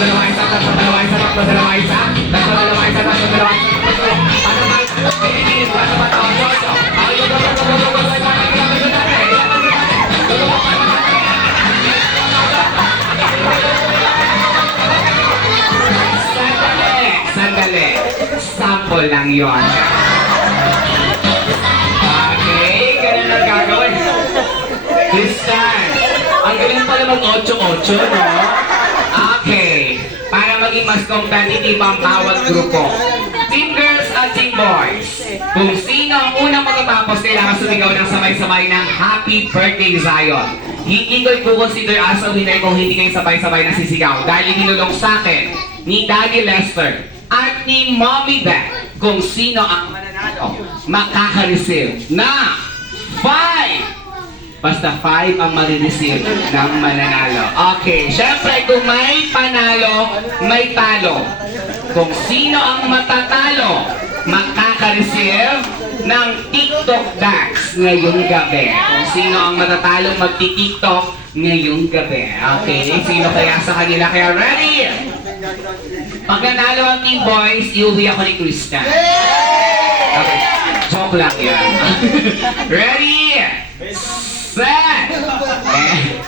dalawa, isa, tatlo, dalawa, isa, tatlo, dalawa, isa, tatlo, dalawa, isa, tatlo, dalawa, isa, tatlo, ano ba? Pilipinas, ano ba ito? Jojo. Ay, go, go, go, go, go, go, go, Sandali. Sample lang yun. Okay, ganun ang gagawin. Tristan, ang galing pala mag-8-8, no? Okay, para maging mas competitive ang bawat grupo. Team girls at team boys. Kung sino ang unang magtatapos, kailangan sumigaw ng sabay-sabay ng Happy Birthday, Zion. Hindi ko i-consider as a winner kung hindi kayo sabay-sabay na sisigaw. Dahil hinulong sa akin ni Daddy Lester at ni Mommy Beth kung sino ang mananalo, makaka-receive na 5. Basta 5 ang marireceive ng mananalo. Okay, syempre kung may panalo, may talo. Kung sino ang matatalo, makaka-receive ng TikTok dance ngayong gabi. Kung sino ang matatalo, magti-TikTok ngayong gabi. Okay, sino kaya sa kanila? Kaya ready? Pag nanalo ang team boys, iuwi ako ni Krista. Okay, joke lang yan. Ready? Set!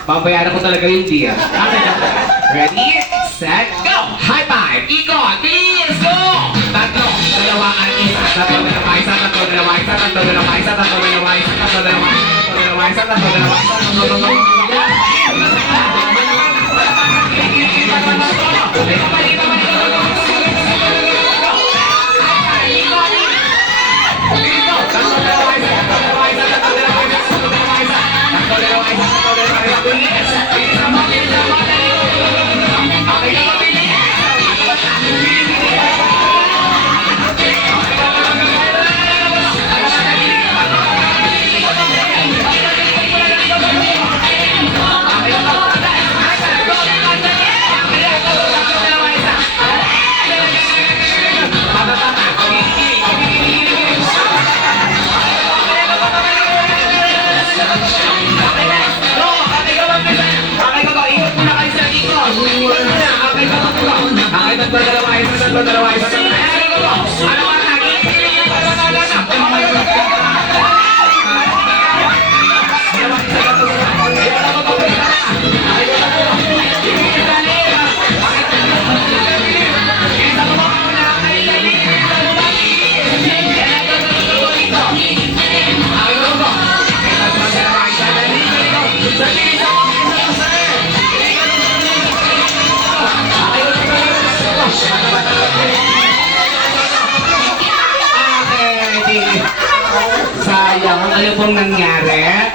Babayaran ko talaga yung deal. Okay, ready? Set, go! High five! Ikot! Please, go! Tatlo, dalawa, at isa. Tatlo, dalawa, isa. Tatlo, dalawa, isa. Tatlo, dalawa, isa. Tatlo, dalawa, isa. Tatlo, dalawa, isa. Tatlo, dalawa, isa. Tatlo, dalawa, isa. Tatlo, dalawa, sayang, ano pong nangyari?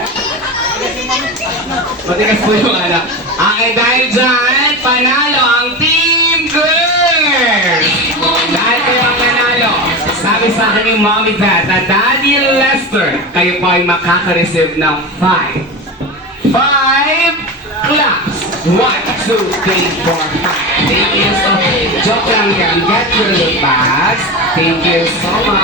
Matigas po yung alak. Okay, dahil dyan, panalo ang Team Girls! Dahil kayo ang nanalo, sabi sa akin yung Mommy Dad na Daddy Lester, kayo po ay makaka-receive ng 5 claps! 1, 2, 3, 4, 5. Thank you so much. Joke lang yan. Get your bags. Thank you so much.